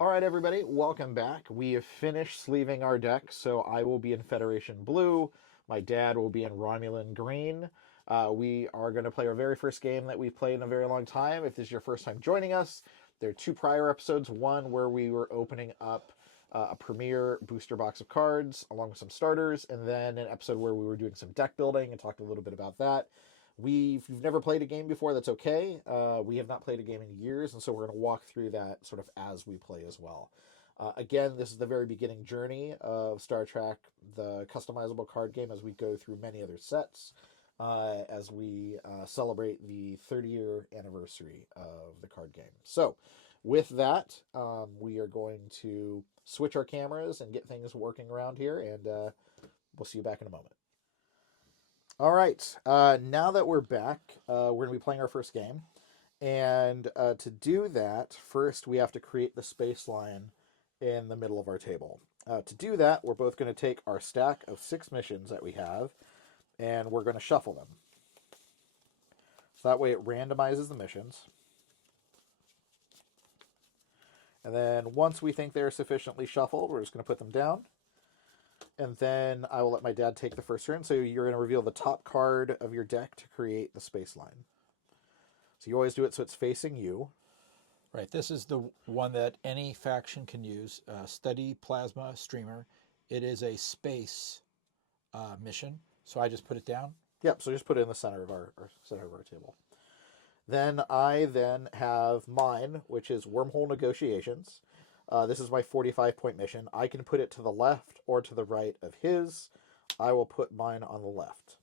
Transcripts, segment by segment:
All right, everybody, welcome back. We have finished sleeving our deck, so I will be in Federation Blue. My dad will be in Romulan Green. We are going to play our very first game that we've played in a very long time. If this is your first time joining us, there are two prior episodes. One where we were opening up a premier booster box of cards along with some starters, and then an episode where we were doing some deck building and talked a little bit about that. If you've never played a game before, that's okay. We have not played a game in years, and so we're going to walk through that sort of as we play as well. Again, this is the very beginning journey of Star Trek, the customizable card game, as we go through many other sets, as we celebrate the 30-year anniversary of the card game. So, with that, we are going to switch our cameras and get things working around here, and we'll see you back in a moment. All right. Now that we're back, we're going to be playing our first game. And to do that, first we have to create the space line in the middle of our table. To do that, we're both going to take our stack of 6 missions that we have, and we're going to shuffle them. So that way it randomizes the missions. And then once we think they're sufficiently shuffled, we're just going to put them down. And then I will let my dad take the first turn. So you're going to reveal the top card of your deck to create the space line. So you always do it so it's facing you. Right, this is the one that any faction can use. Study Plasma Streamer. It is a space mission, so I just put it down. Yep, so just put it in the center of our table. Then I have mine, which is Wormhole Negotiations. This is my 45-point mission. I can put it to the left or to the right of his. I will put mine on the left.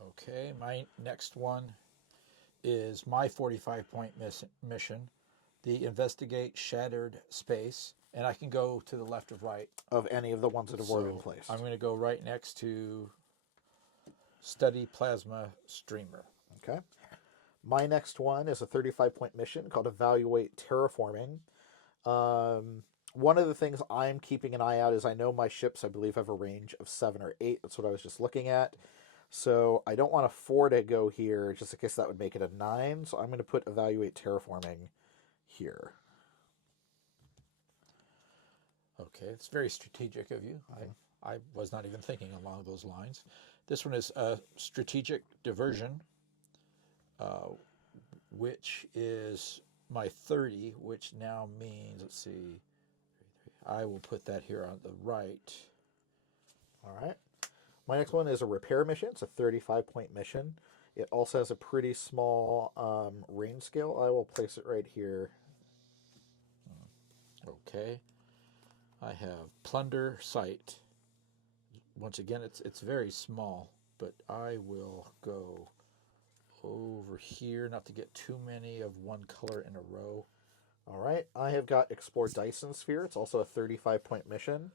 Okay, my next one is my 45-point mission, the Investigate Shattered Space, and I can go to the left or right. Of any of the ones that have already been placed. I'm going to go right next to Study Plasma Streamer. Okay. My next one is a 35-point mission called Evaluate Terraforming. One of the things I'm keeping an eye out is I know my ships, I believe, have a range of 7 or 8. That's what I was just looking at. So I don't want a 4 to go here, just in case that would make it a 9. So I'm going to put Evaluate Terraforming here. Okay, it's very strategic of you. I was not even thinking along those lines. This one is a Strategic Diversion, which is my 30, which now means, let's see, I will put that here on the right. All right. My next one is a repair mission. It's a 35-point mission. It also has a pretty small range scale. I will place it right here. Okay. I have Plunder Site. Once again, it's very small, but I will go over here, not to get too many of one color in a row. All right. I have got Explore Dyson Sphere. It's also a 35-point mission.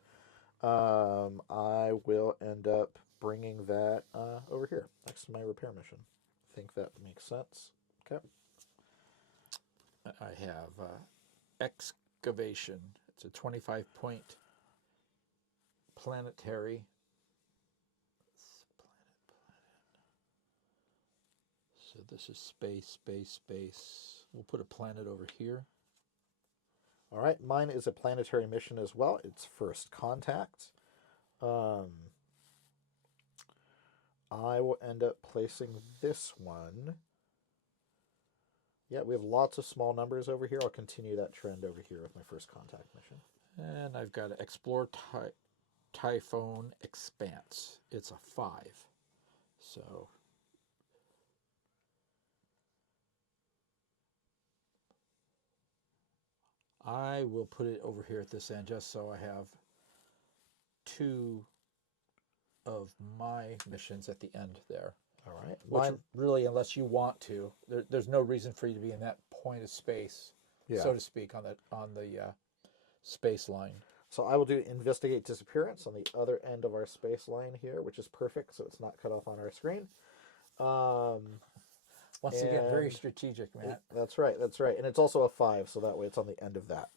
I will end up bringing that over here next to my repair mission. I think that makes sense. Okay. I have Excavation. It's a 25-point planetary. So this is space, space, space. We'll put a planet over here. All right, mine is a planetary mission as well. It's First Contact. I will end up placing this one. Yeah, we have lots of small numbers over here. I'll continue that trend over here with my First Contact mission. And I've got to Explore Typhoon Expanse. It's a 5. So I will put it over here at this end just so I have 2 of my missions at the end there. All right. Which really, unless you want to, there's no reason for you to be in that point of space, so to speak, on the space line. So I will do Investigate Disappearance on the other end of our space line here, which is perfect, so it's not cut off on our screen. Once again, very strategic, Matt. That's right. And it's also a 5, so that way it's on the end of that.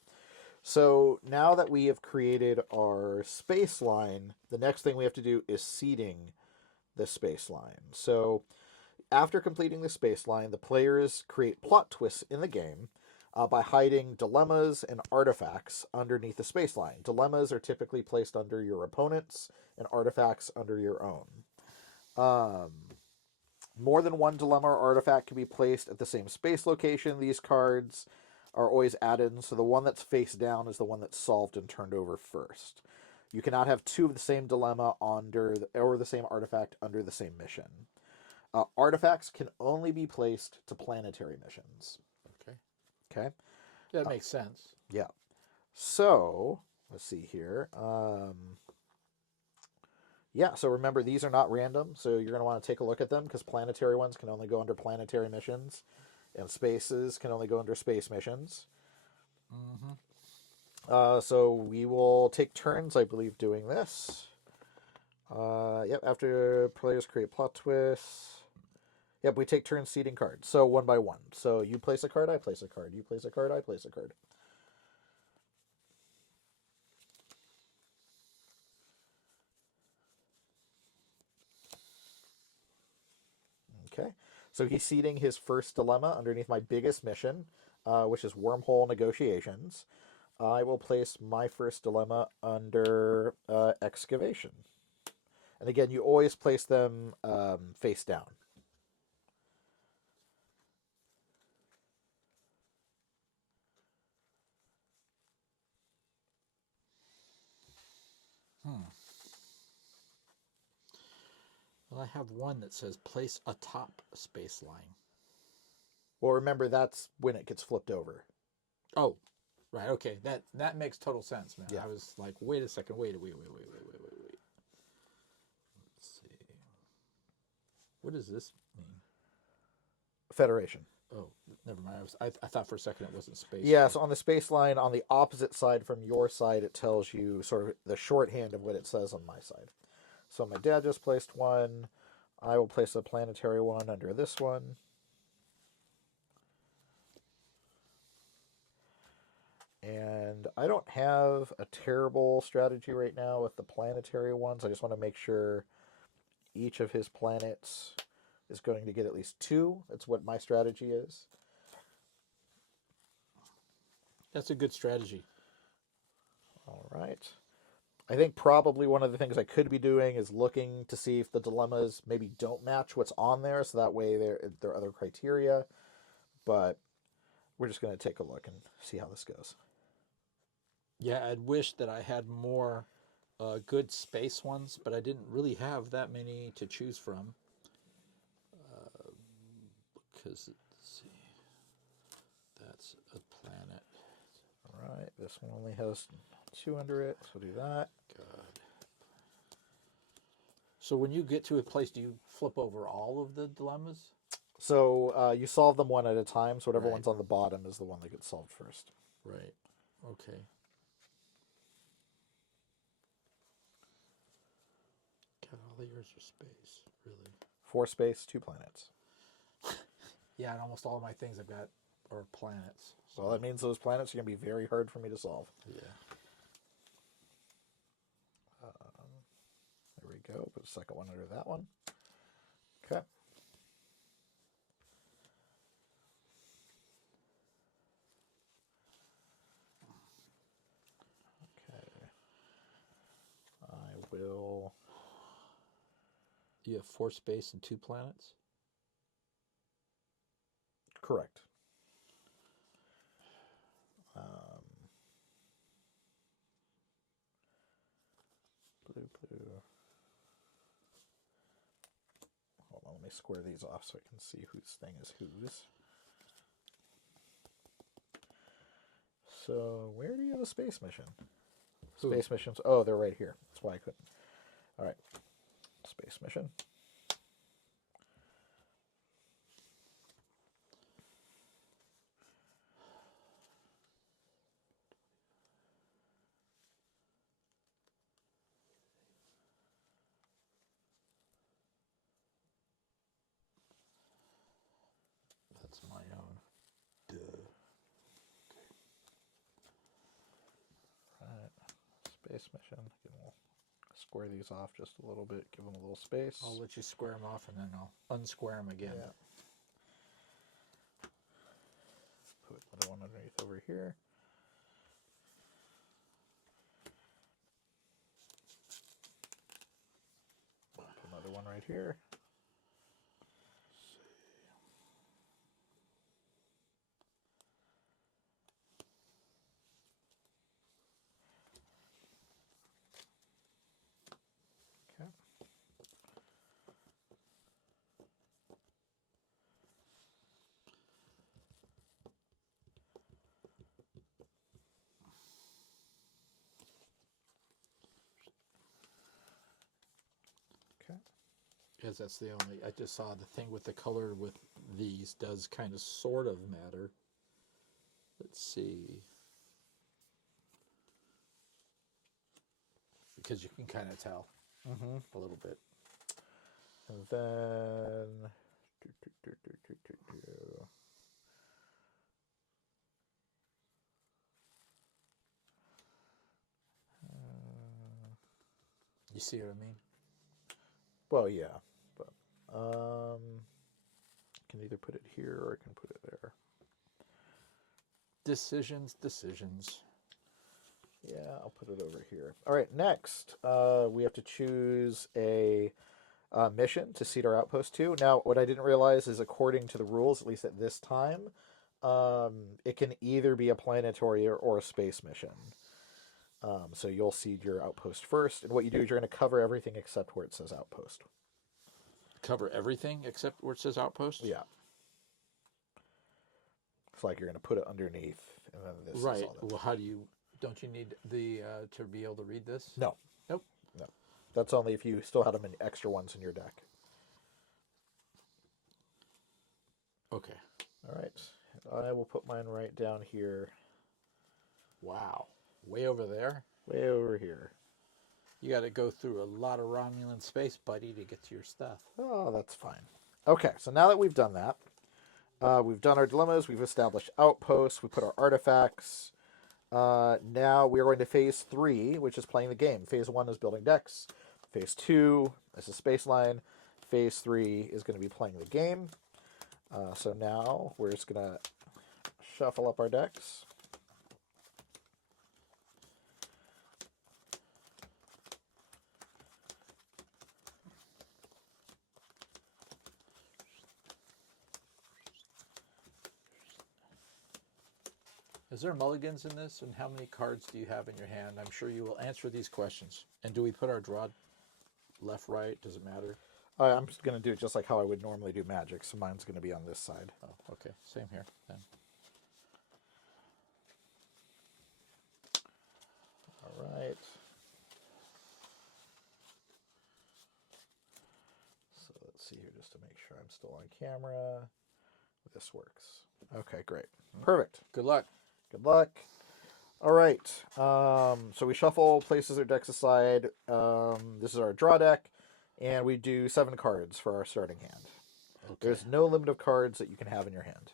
So now that we have created our space line, the next thing we have to do is seeding the space line. So after completing the space line, the players create plot twists in the game. by hiding dilemmas and artifacts underneath the space line. Dilemmas are typically placed under your opponents, and artifacts under your own. More than one dilemma or artifact can be placed at the same space location. These cards are always added, so the one that's face down is the one that's solved and turned over first. You cannot have two of the same dilemma or the same artifact under the same mission. Artifacts can only be placed to planetary missions. Okay. Okay? That makes sense. Yeah. So, let's see here. Yeah, so remember, these are not random, so you're going to want to take a look at them, because planetary ones can only go under planetary missions, and spaces can only go under space missions. So we will take turns, I believe, doing this. Yep, after players create plot twists. Yep, we take turns seeding cards, so one by one. So you place a card, I place a card. You place a card, I place a card. Okay, so he's seeding his first dilemma underneath my biggest mission, which is wormhole negotiations. I will place my first dilemma under excavation. And again, you always place them face down. Well, I have one that says place atop space line. Well, remember, that's when it gets flipped over. Oh, right. Okay, that makes total sense, man. Yeah. I was like, wait a second, wait. Let's see. What does this mean? Federation. Oh, never mind. I thought for a second it wasn't space. Yeah, so on the space line, on the opposite side from your side, it tells you sort of the shorthand of what it says on my side. So my dad just placed one. I will place a planetary one under this one. And I don't have a terrible strategy right now with the planetary ones. I just want to make sure each of his planets is going to get at least two. That's what my strategy is. That's a good strategy. All right. I think probably one of the things I could be doing is looking to see if the dilemmas maybe don't match what's on there, so that way there are other criteria. But we're just going to take a look and see how this goes. Yeah, I'd wish that I had more good space ones, but I didn't really have that many to choose from. Because, let's see, that's a planet. All right, this one only has 2 under it, so do that. God. So when you get to a place, do you flip over all of the dilemmas? So you solve them one at a time, so whatever Right. one's on the bottom is the one that gets solved first. Right. Okay. God, all yours are space, really. 4 space, 2 planets. Yeah, and almost all of my things I've got are planets. So. Well, that means those planets are going to be very hard for me to solve. Yeah. There we go. Put a second one under that one. Okay. Okay. I will... You have 4 space and 2 planets? Correct. Blue. Hold on, let me square these off so I can see whose thing is whose. So, where do you have a space mission? Space missions. Oh, they're right here. That's why I couldn't. All right. Space mission. That's my own. Duh. All right. Space mission. Again, we'll square these off just a little bit. Give them a little space. I'll let you square them off and then I'll unsquare them again. Yeah. Put another one underneath over here. Put another one right here. Okay. Okay. Because that's the only, I just saw the thing with the color with these does kind of sort of matter. Let's see. Because you can kind of tell a little bit. And then You see what I mean? well, yeah, but can either put it here or I can put it there. Decisions. Yeah, I'll put it over here. All right, next we have to choose a mission to seat our outpost to. Now, what I didn't realize is, according to the rules, at least at this time, it can either be a planetary or a space mission. So you'll seed your outpost first, and what you do is you're going to cover everything except where it says outpost. Cover everything except where it says outpost? Yeah. It's like you're going to put it underneath, and then this right. is all that. Well, how do you, don't you need the to be able to read this? No. Nope. No. That's only if you still had them in extra ones in your deck. Okay. All right. I will put mine right down here. Wow. Way over there? Way over here. You got to go through a lot of Romulan space, buddy, to get to your stuff. Oh, that's fine. Okay, so now that we've done that, we've done our dilemmas, we've established outposts, we put our artifacts. Now we are going to phase 3, which is playing the game. Phase 1 is building decks. Phase 2 is a space line. Phase 3 is going to be playing the game. So now we're just going to shuffle up our decks. Is there mulligans in this? And how many cards do you have in your hand? I'm sure you will answer these questions. And do we put our draw left, right? Does it matter? I'm just going to do it just like how I would normally do Magic, so mine's going to be on this side. Oh, okay. Same here then. All right. So let's see here just to make sure I'm still on camera. This works. Okay, great. Perfect. Good luck. Good luck. All right. So we shuffle, places our decks aside. This is our draw deck, and we do 7 cards for our starting hand. Okay. There's no limit of cards that you can have in your hand.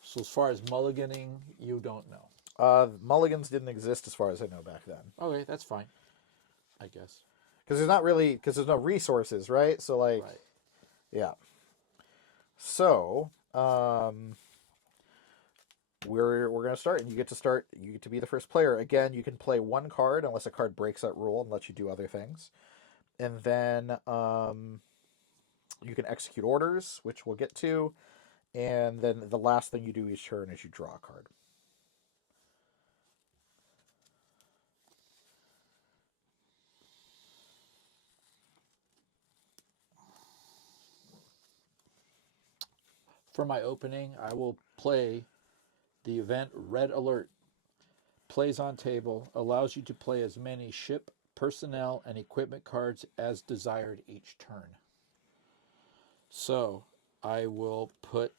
So as far as mulliganing, you don't know. Mulligans didn't exist as far as I know back then. Okay, that's fine. I guess. Because there's no resources, right? So like, right. Yeah. So we're gonna start, and you get to start. You get to be the first player. Again, you can play 1 card unless a card breaks that rule and lets you do other things, and then you can execute orders, which we'll get to, and then the last thing you do each turn is you draw a card. For my opening, I will play the event Red Alert. Plays on table, allows you to play as many ship, personnel, and equipment cards as desired each turn. So I will put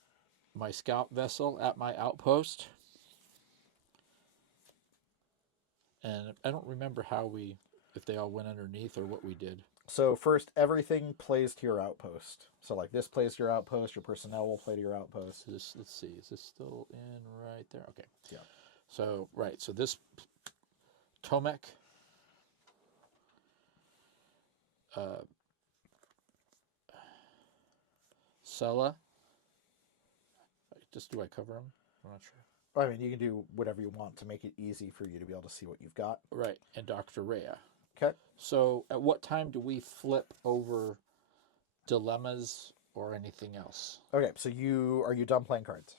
my scout vessel at my outpost. And I don't remember if they all went underneath or what we did. So first, everything plays to your outpost. So like this plays to your outpost, your personnel will play to your outpost. So let's see, is this still in right there? Okay. Yeah. So, right, so this Tomek, Sella, Just do I cover them? I'm not sure. I mean, you can do whatever you want to make it easy for you to be able to see what you've got. Right, and Dr. Rhea. Okay. So at what time do we flip over dilemmas or anything else? Okay, so are you done playing cards?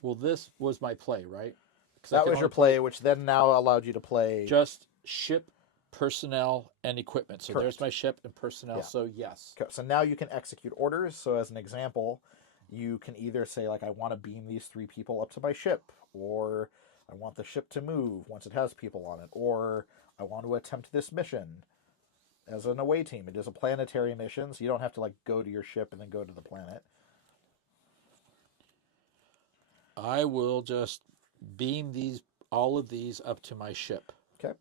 Well, this was my play, right? That was your play, which then now allowed you to play just ship, personnel, and equipment. So Correct. there's my ship and personnel. Yeah. So yes. Okay, so now you can execute orders. So as an example, you can either say like, I want to beam these 3 people up to my ship, or I want the ship to move once it has people on it, or I want to attempt this mission as an away team. It is a planetary mission, so you don't have to like go to your ship and then go to the planet. I will just beam all of these up to my ship. Okay.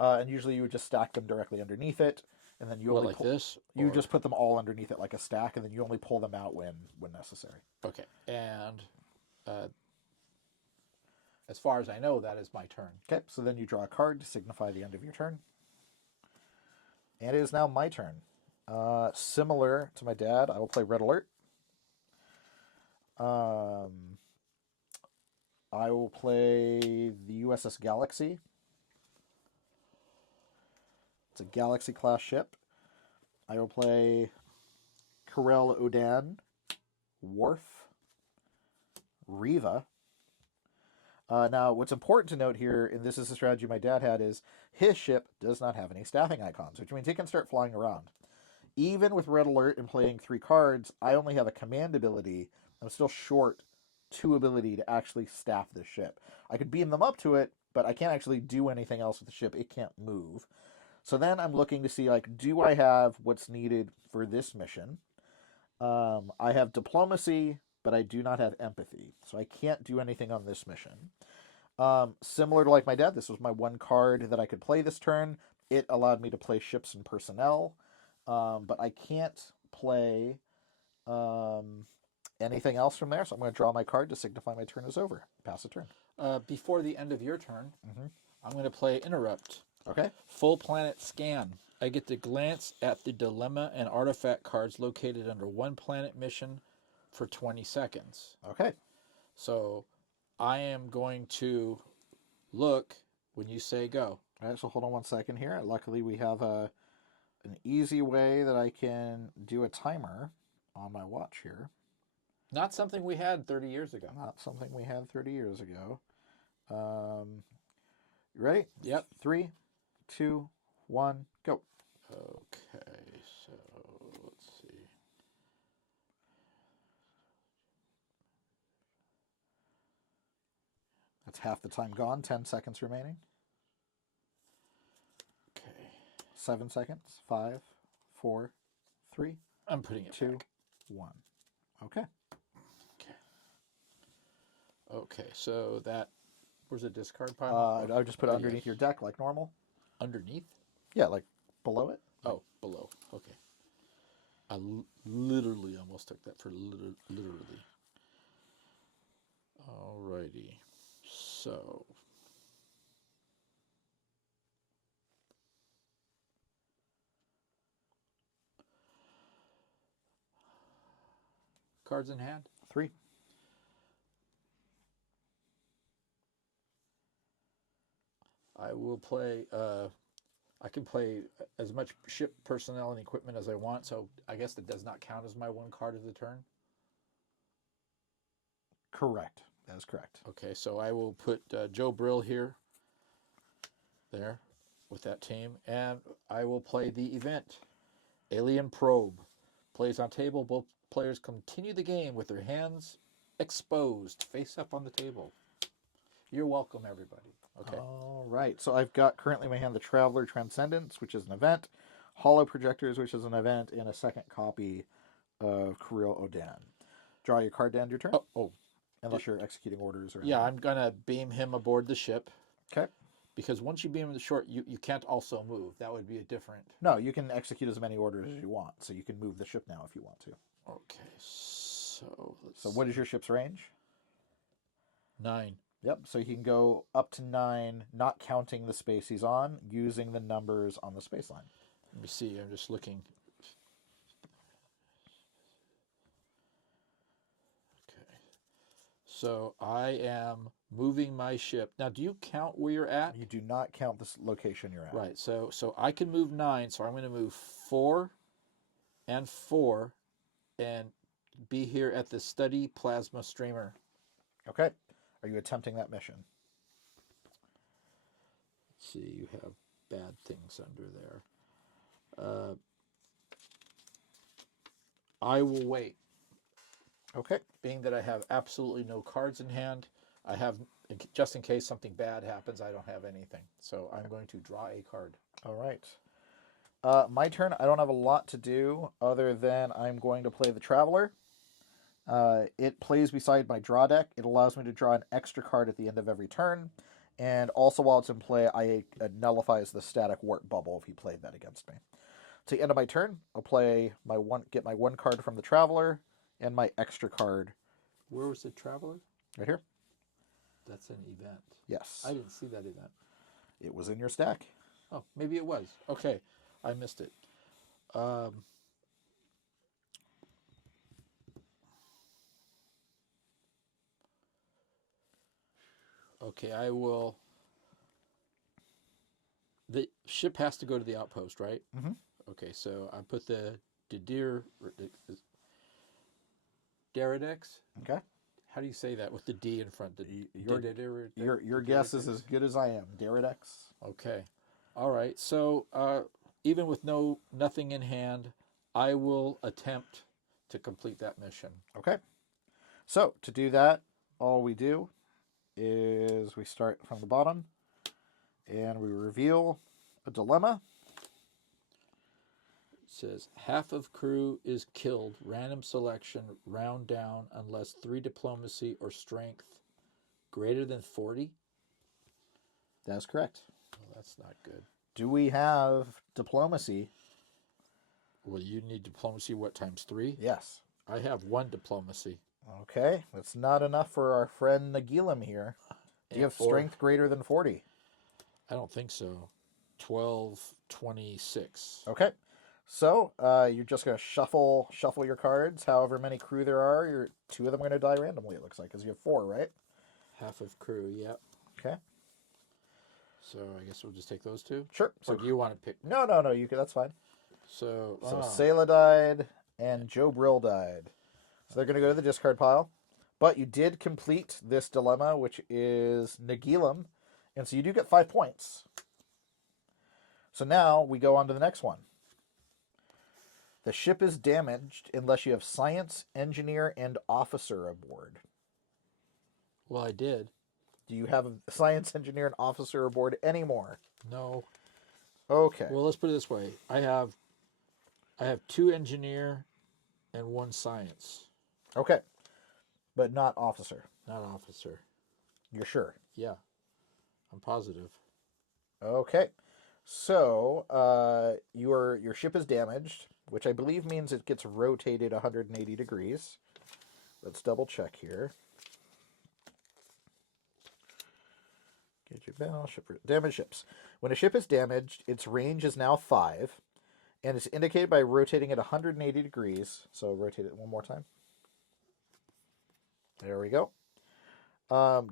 And usually you would just stack them directly underneath it, and then you only this. You just put them all underneath it like a stack, and then you only pull them out when necessary. Okay. And as far as I know, that is my turn. Okay. So then you draw a card to signify the end of your turn, and it is now my turn. Similar to my dad, I will play Red Alert. I will play the USS Galaxy. It's a Galaxy class ship. I will play Karel Odan, Worf, Riva. Now, what's important to note here, and this is the strategy my dad had, is his ship does not have any staffing icons, which means he can start flying around. Even with Red Alert and playing 3 cards, I only have a command ability. I'm still short 2 ability to actually staff this ship. I could beam them up to it, but I can't actually do anything else with the ship. It can't move. So then I'm looking to see, like, do I have what's needed for this mission? I have diplomacy, but I do not have empathy. So I can't do anything on this mission. Similar to like my dad, this was my 1 card that I could play this turn. It allowed me to play ships and personnel. But I can't play anything else from there. So I'm going to draw my card to signify my turn is over. Pass the turn. Before the end of your turn, I'm going to play Interrupt. Okay. Full planet scan. I get to glance at the dilemma and artifact cards located under 1 planet mission for 20 seconds. Okay. So I am going to look when you say go. All right, so hold on 1 second here. Luckily, we have an easy way that I can do a timer on my watch here. Not something we had 30 years ago. Not something we had 30 years ago. You ready? Yep. 3, 2, 1, go. Okay, so let's see. That's half the time gone. 10 seconds remaining. Okay. 7 seconds. 5, 4, 3. I'm putting it 2, back. 1. Okay. Okay, so that, where's the discard pile? I would just put it underneath your deck like normal. Underneath? Yeah, like below it. Oh, below. Okay. I literally almost took that for literally. Alrighty. So. Cards in hand? 3. I will play, I can play as much ship personnel and equipment as I want, so I guess that does not count as my 1 card of the turn. Correct. That is correct. Okay, so I will put Joe Brill here, there, with that team, and I will play the event. Alien Probe. Plays on table. Both players continue the game with their hands exposed, face up on the table. You're welcome, everybody. Okay. All right. So I've got currently in my hand the Traveler Transcendence, which is an event, Hollow Projectors, which is an event, and a second copy of Karel Odan. Draw your card to end your turn. Oh. Unless you're executing orders or anything. Yeah, I'm going to beam him aboard the ship. Okay. Because once you beam him to short, you can't also move. That would be a different... No, you can execute as many orders as you want. So you can move the ship now if you want to. Okay, so... So what is your ship's range? 9. Yep, so he can go up to 9, not counting the space he's on, using the numbers on the space line. Let me see. I'm just looking. Okay. So I am moving my ship. Now, do you count where you're at? You do not count this location you're at. Right. So I can move 9. So I'm going to move 4 and 4 and be here at the study plasma streamer. Okay. Are you attempting that mission? Let's see. You have bad things under there. I will wait. Okay. Being that I have absolutely no cards in hand, I have, just in case something bad happens, I don't have anything. So I'm going to draw a card. All right. My turn. I don't have a lot to do other than I'm going to play the Traveler. It plays beside my draw deck. It allows me to draw an extra card at the end of every turn. And also while it's in play, it nullifies the static warp bubble if he played that against me. To the end of my turn, I'll get my 1 card from the Traveler and my extra card. Where was the Traveler? Right here? That's an event. Yes. I didn't see that event. It was in your stack. Oh, maybe it was. Okay, I missed it. Okay, I will. The ship has to go to the outpost, right? Mm-hmm. Okay, so I put the Deridex. Okay. How do you say that with the D in front? Your guess is as good as I am. Deridex. Okay. All right. So even with nothing in hand, I will attempt to complete that mission. Okay. So to do that, all we do is we start from the bottom and we reveal a dilemma. It says half of crew is killed. Random selection, round down unless 3 diplomacy or strength greater than 40. That's correct. Well, that's not good. Do we have diplomacy? Well, you need diplomacy, what, times 3? Yes. I have 1 diplomacy. Okay. That's not enough for our friend Nagilim here. Do you have strength greater than 40? I don't think so. 12, 26. Okay. So you're just going to shuffle your cards. However many crew there are, 2 of them are going to die randomly, it looks like, because you have 4, right? Half of crew, yep. Okay. So I guess we'll just take those 2? Sure. Or do you want to pick? No. You can. That's fine. So Sayla died and Joe Brill died. So they're going to go to the discard pile. But you did complete this dilemma, which is Nagilim. And so you do get 5 points. So now we go on to the next one. The ship is damaged unless you have science, engineer, and officer aboard. Well, I did. Do you have a science, engineer, and officer aboard anymore? No. Okay. Well, let's put it this way. I have 2 engineer and 1 science. Okay. But not officer. Not officer. You're sure? Yeah. I'm positive. Okay. So your ship is damaged, which I believe means it gets rotated 180 degrees. Let's double check here. Get your balance, damaged ships. When a ship is damaged, its range is now 5, and it's indicated by rotating it 180 degrees. So rotate it one more time. There we go.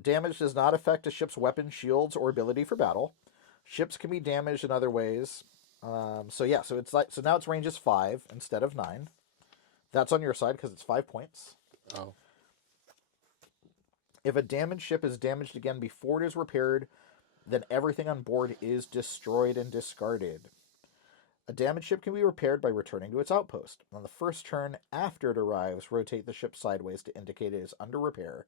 Damage does not affect a ship's weapon, shields, or ability for battle. Ships can be damaged in other ways. So now its range is 5 instead of 9. That's on your side because it's 5 points. Oh. If a damaged ship is damaged again before it is repaired, then everything on board is destroyed and discarded. A damaged ship can be repaired by returning to its outpost. On the first turn after it arrives, rotate the ship sideways to indicate it is under repair.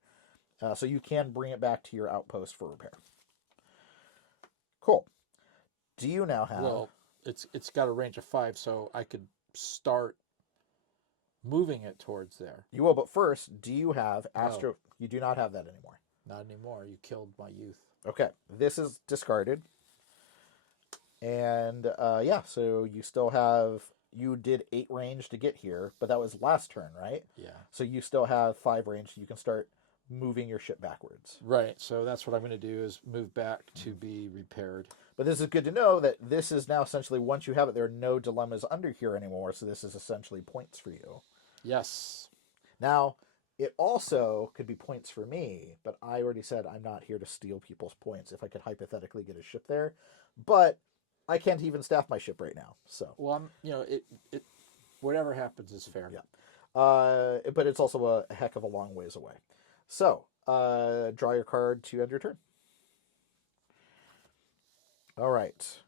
So you can bring it back to your outpost for repair. Cool. Do you now have... Well, it's got a range of 5, so I could start moving it towards there. You will, but first, do you have Astro... No. You do not have that anymore. Not anymore. You killed my youth. Okay. This is discarded. And, so you still have... You did 8 range to get here, but that was last turn, right? Yeah. So you still have 5 range. You can start moving your ship backwards. Right. So that's what I'm going to do is move back to be repaired. But this is good to know that this is now essentially, once you have it, there are no dilemmas under here anymore. So this is essentially points for you. Yes. Now, it also could be points for me, but I already said I'm not here to steal people's points if I could hypothetically get a ship there. But I can't even staff my ship right now. So, Well, it whatever happens is fair. yeah. But it's also a heck of a long ways away. So, draw your card to end your turn. All right.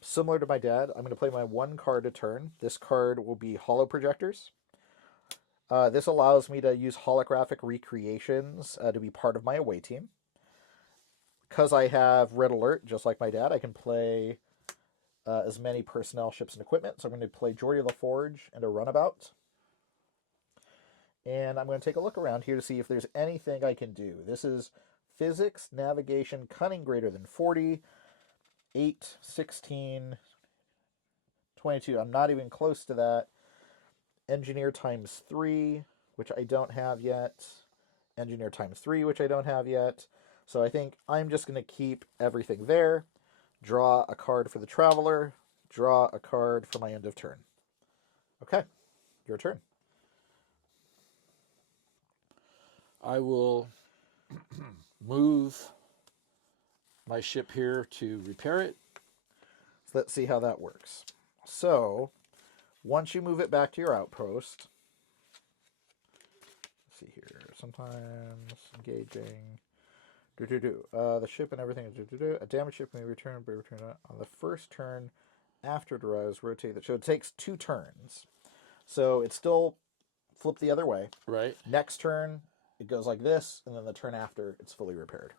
Similar to my dad, I'm going to play my 1 card a turn. This card will be Holo Projectors. This allows me to use holographic recreations to be part of my away team. Because I have Red Alert, just like my dad, I can play as many personnel, ships, and equipment. So I'm going to play Geordie LaForge and a Runabout. And I'm going to take a look around here to see if there's anything I can do. This is Physics, Navigation, Cunning greater than 40, 8, 16, 22. I'm not even close to that. Engineer times 3, which I don't have yet. Engineer times 3, which I don't have yet. So I think I'm just going to keep everything there. Draw a card for the Traveler. Draw a card for my end of turn. Okay, your turn. I will move my ship here to repair it. So let's see how that works. So, once you move it back to your outpost, let's see here, sometimes engaging, the ship and everything, a damaged ship may be returned on the first turn after it arrives, rotate the, so it takes 2 turns. So it's still flipped the other way. Right. Next turn, it goes like this, and then the turn after, it's fully repaired.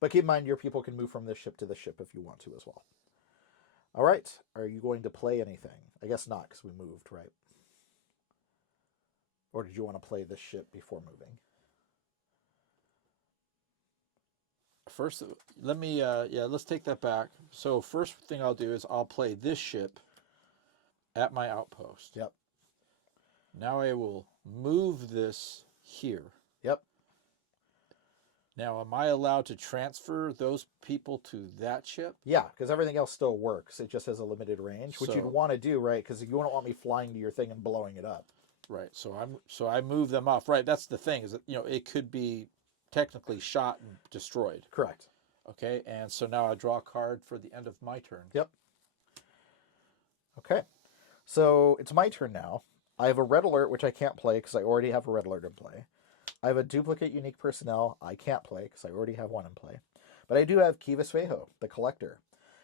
But keep in mind, your people can move from this ship to this ship if you want to as well. All right. Are you going to play anything? I guess not, because we moved, right? Or did you want to play this ship before moving? First, let me, let's take that back. So first thing I'll do is I'll play this ship at my outpost. Yep. Now I will move this here. Yep. Now, am I allowed to transfer those people to that ship? Yeah, because everything else still works. It just has a limited range, which you'd want to do, right? Because you wouldn't want me flying to your thing and blowing it up. Right. So I move them off. Right. That's the thing is that it could be technically shot and destroyed. Correct. Okay. And so now I draw a card for the end of my turn. Yep. Okay. So it's my turn now. I have a Red Alert, which I can't play because I already have a Red Alert in play. I have a duplicate unique personnel I can't play because I already have one in play. But I do have Kivas Vejo, the Collector.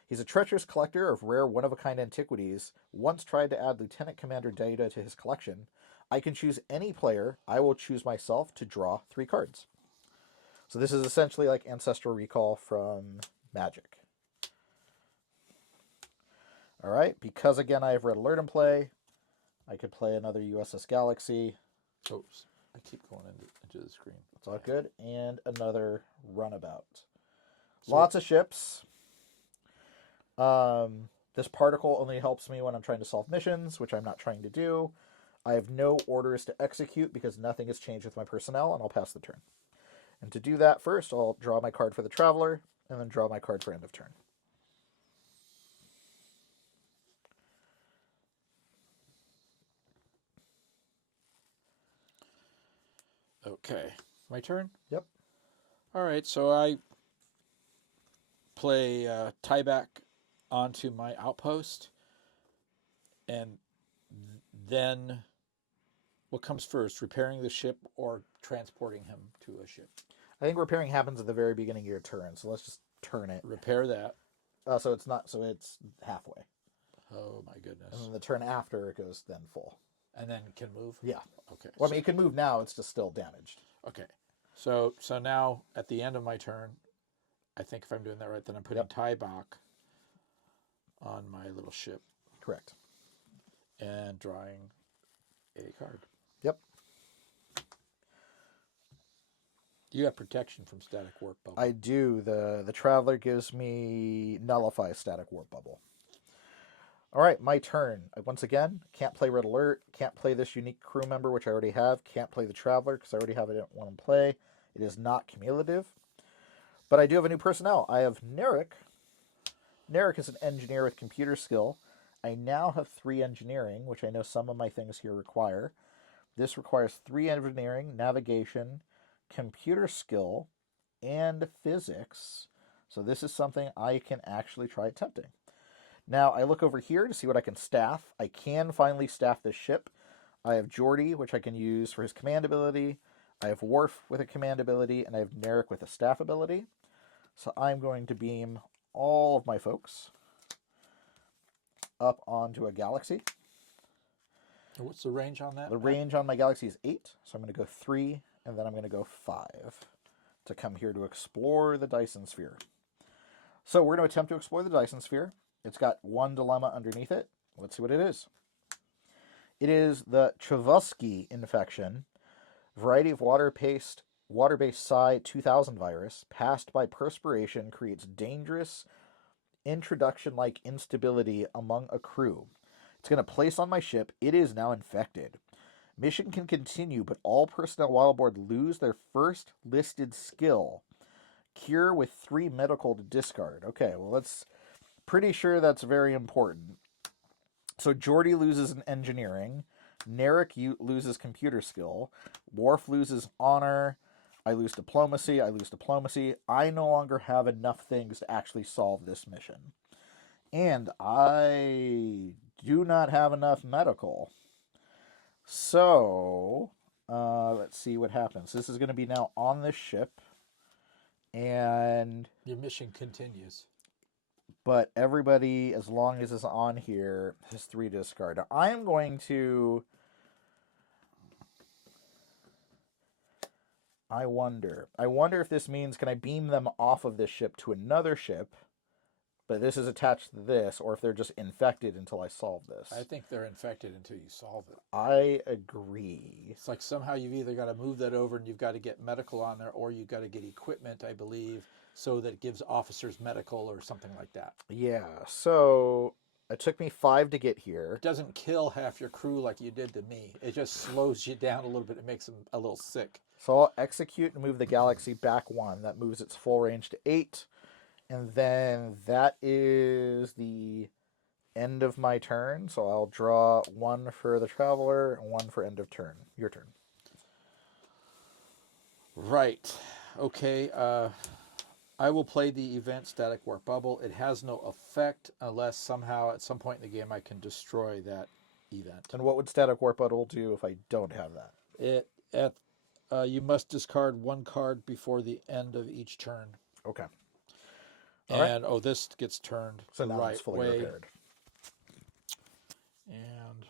He's a treacherous collector of rare one-of-a-kind antiquities, once tried to add Lieutenant Commander data to his collection. I can choose any player. I will choose myself to draw 3 cards. So this is essentially like Ancestral Recall from Magic. All right, because again I have Red Alert in play, I could play another USS Galaxy. Oops. I keep going into the screen. It's all good. And another Runabout. So, lots of ships. This particle only helps me when I'm trying to solve missions, which I'm not trying to do. I have no orders to execute because nothing has changed with my personnel, and I'll pass the turn. And to do that, first I'll draw my card for the Traveler, and then draw my card for end of turn. Okay. My turn? Yep. All right. So I play tieback onto my outpost. And then what comes first? Repairing the ship or transporting him to a ship? I think repairing happens at the very beginning of your turn, so let's just turn it. Repair that. So it's not. So it's halfway. Oh my goodness. And then the turn after it goes then full. And then can move? Yeah. Okay. Well, I mean, it can move now. It's just still damaged. Okay. So now at the end of my turn, I think if I'm doing that right, then I'm putting tieback on my little ship. Correct. And drawing a card. Yep. You have protection from static warp bubble. I do. The Traveler gives me nullify static warp bubble. All right, my turn. Once again, can't play Red Alert, can't play this unique crew member, which I already have, can't play the Traveler because I already have it in one play. It is not cumulative. But I do have a new personnel. I have Narek. Narek is an engineer with computer skill. I now have 3 engineering, which I know some of my things here require. This requires 3 engineering, navigation, computer skill, and physics. So this is something I can actually try attempting. Now, I look over here to see what I can staff. I can finally staff this ship. I have Geordi, which I can use for his command ability. I have Worf with a command ability, and I have Narek with a staff ability. So I'm going to beam all of my folks up onto a galaxy. What's the range on that? The range on my galaxy is 8, so I'm going to go 3, and then I'm going to go 5 to come here to explore the Dyson Sphere. So we're going to attempt to explore the Dyson Sphere. It's got one dilemma underneath it. Let's see what it is. It is the Chavoski infection, variety of water-based Psi 2000 virus, passed by perspiration, creates dangerous introduction-like instability among a crew. It's going to place on my ship. It is now infected. Mission can continue, but all personnel while aboard lose their first listed skill. Cure with 3 medical to discard. Okay, well, that's pretty sure that's very important. So Geordi loses an engineering. Narek loses computer skill. Worf loses honor. I lose diplomacy. I no longer have enough things to actually solve this mission. And I do not have enough medical. So, let's see what happens. This is going to be now on this ship. And Your mission continues. but everybody, as long as it's on here, has 3 discard. Now, I am going to... I wonder if this means, can I beam them off of this ship to another ship, but this is attached to this, or if they're just infected until I solve this. I think they're infected until you solve it. I agree. It's like somehow you've either got to move that over and you've got to get medical on there, or you've got to get equipment, I believe, so that it gives officers medical or something like that. Yeah, so it took me 5 to get here. It doesn't kill half your crew like you did to me. It just slows you down a little bit. It makes them a little sick. So I'll execute and move the galaxy back 1. That moves its full range to 8. And then that is the end of my turn. So I'll draw 1 for the Traveler and 1 for end of turn. Your turn. Right. Okay. I will play the event Static Warp Bubble. It has no effect unless somehow at some point in the game I can destroy that event. And what would Static Warp Bubble do if I don't have that? You must discard 1 card before the end of each turn. Okay. And this gets turned so the now right it's fully way. repaired. And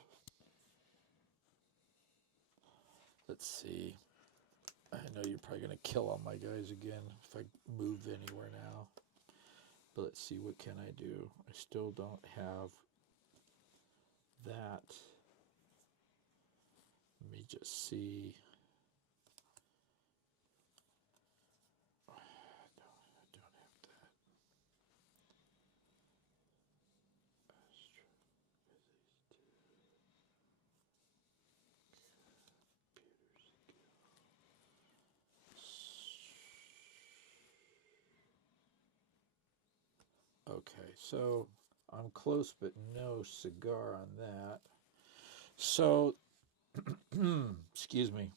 let's see. I know you're probably going to kill all my guys again if I move anywhere now. But let's see, what can I do? I still don't have that. Let me just see. I don't have that. Okay, so I'm close, but no cigar on that. So, excuse me.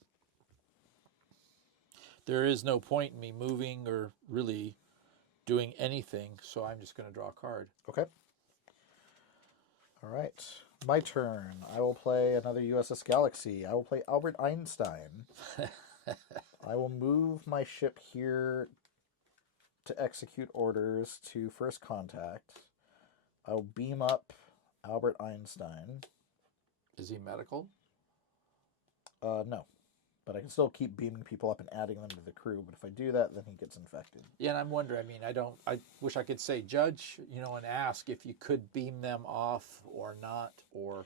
There is no point in me moving or really doing anything, so I'm just going to draw a card. Okay. All right. My turn. I will play another USS Galaxy. I will play Albert Einstein. I will move my ship here to execute orders to first contact. I'll beam up Albert Einstein. Is he medical? No. But I can still keep beaming people up and adding them to the crew. But if I do that, then he gets infected. Yeah, and I'm wondering, I wish I could say judge, and ask if you could beam them off or not, or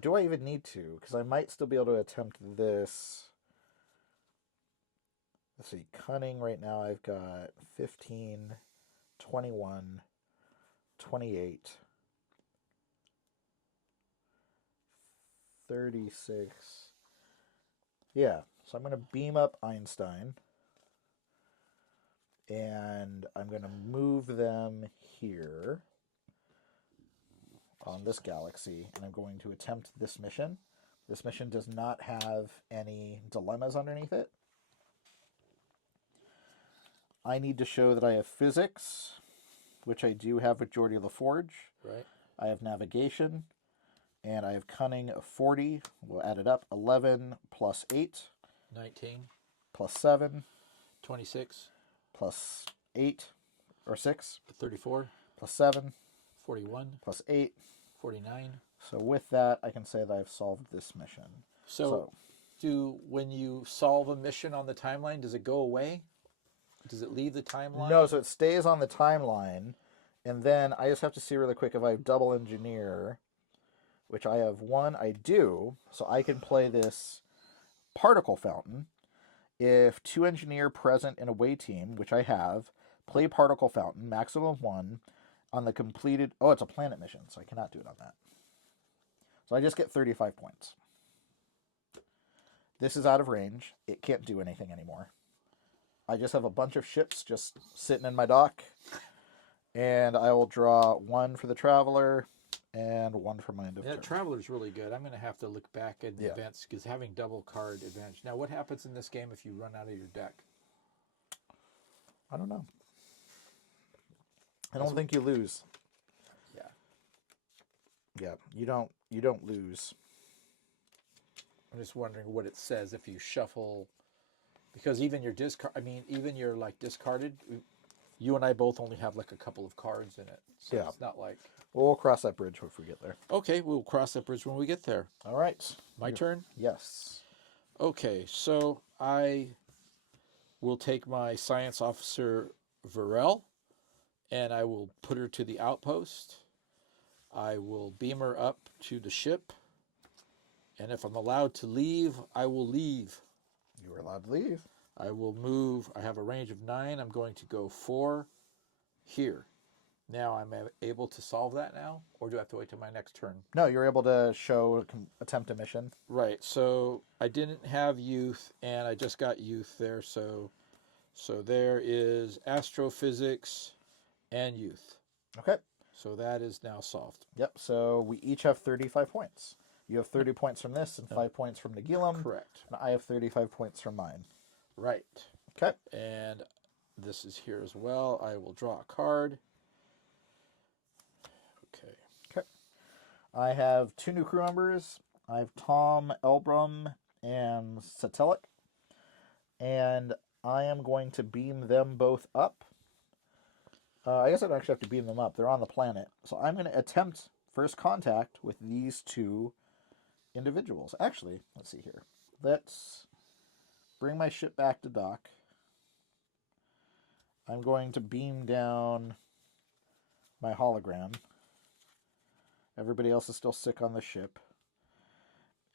do I even need to? Because I might still be able to attempt this. Let's see, cunning right now I've got 15, 21, 28, 36. Yeah, so I'm going to beam up Einstein. And I'm going to move them here on this galaxy. And I'm going to attempt this mission. This mission does not have any dilemmas underneath it. I need to show that I have physics, which I do have with Geordie LaForge. Right. I have navigation, and I have cunning of 40. We'll add it up. 11 plus 8. 19. Plus 7. 26. Plus 8. Or 6. 34. Plus 7. 41. Plus 8. 49. So with that, I can say that I've solved this mission. So when you solve a mission on the timeline, does it go away? Does it leave the timeline? No, so it stays on the timeline, and then I just have to see really quick if I have double engineer, which I have one. I do, so I can play this particle fountain. If 2 engineer present in away team, which I have, play particle fountain, maximum of 1, on the completed... Oh, it's a planet mission, so I cannot do it on that. So I just get 35 points. This is out of range. It can't do anything anymore. I just have a bunch of ships just sitting in my dock. And I will draw 1 for the Traveler and 1 for my end of turn. Traveler's really good. I'm going to have to look back at the events because having double card advantage. Now, what happens in this game if you run out of your deck? I don't know. I don't think you lose. Yeah. Yeah, you don't lose. I'm just wondering what it says if you shuffle, because even your discard, even your discarded, you and I both only have like a couple of cards in it. So Yeah. It's not like... Well, we'll cross that bridge if we get there. Okay, we'll cross that bridge when we get there. All right. My turn? Yes. Okay, so I will take my science officer, Varel, and I will put her to the outpost. I will beam her up to the ship. And if I'm allowed to leave, I will leave. You are allowed to leave. I will move. I have a range of 9. I'm going to go 4 here. Now I'm able to solve that now? Or do I have to wait till my next turn? No, you're able to attempt a mission. Right. So I didn't have youth, and I just got youth there. So there is astrophysics and youth. Okay. So that is now solved. Yep. So we each have 35 points. You have 30 points from this and 5 points from Nagilum. Correct. And I have 35 points from mine. Right. Okay. And this is here as well. I will draw a card. Okay. Okay. I have 2 new crew members. I have Tom Elbrum and Satellic. And I am going to beam them both up. I guess I don't actually have to beam them up. They're on the planet. So I'm going to attempt first contact with these 2 individuals. Actually, let's see here. Let's bring my ship back to dock. I'm going to beam down my hologram. Everybody else is still sick on the ship.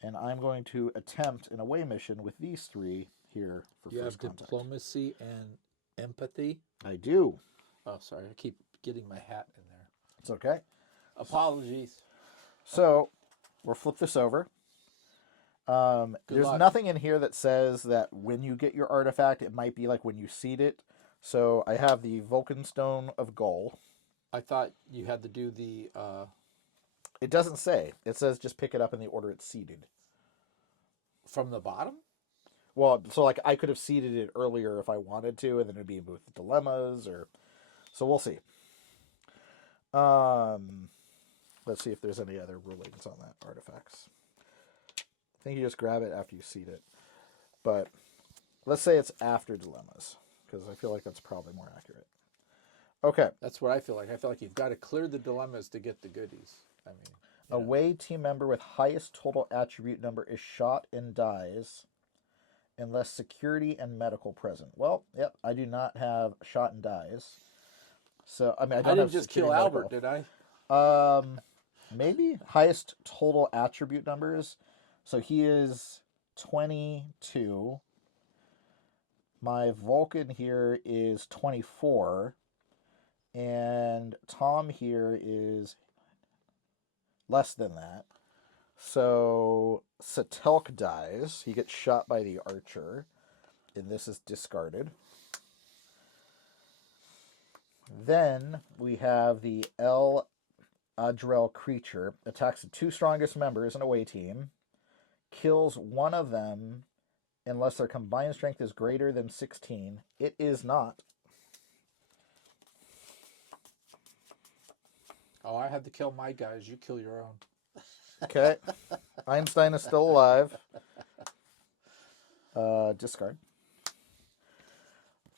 And I'm going to attempt an away mission with these 3 here for first contact. You have diplomacy and empathy? I do. Oh, sorry. I keep getting my hat in there. It's okay. Apologies. So, we'll flip this over. There's luck. nothing in here that says that when you get your artifact, it might be like when you seed it. So, I have the Vulcan Stone of Gull. I thought you had to do the... It doesn't say. It says just pick it up in the order it's seeded. From the bottom? Well, so like I could have seeded it earlier if I wanted to, and then it'd be with dilemmas or... So we'll see. Let's see if there's any other rulings on that artifacts. I think you just grab it after you seed it. But let's say it's after dilemmas, because I feel like that's probably more accurate. Okay. That's what I feel like. I feel like you've got to clear the dilemmas to get the goodies. I mean, Away team member with highest total attribute number is shot and dies unless security and medical present. Well, yep, I do not have shot and dies. So, I mean, I don't didn't have just kill security and Albert, did I? Maybe highest total attribute numbers. So he is 22. My Vulcan here is 24. And Tom here is less than that. So Satelk dies. He gets shot by the archer, and this is discarded. Then we have the El Adrel creature. Attacks the two strongest members in away team. Kills one of them unless their combined strength is greater than 16. It is not. Oh, I had to kill my guys. You kill your own. Okay. Einstein is still alive. Discard.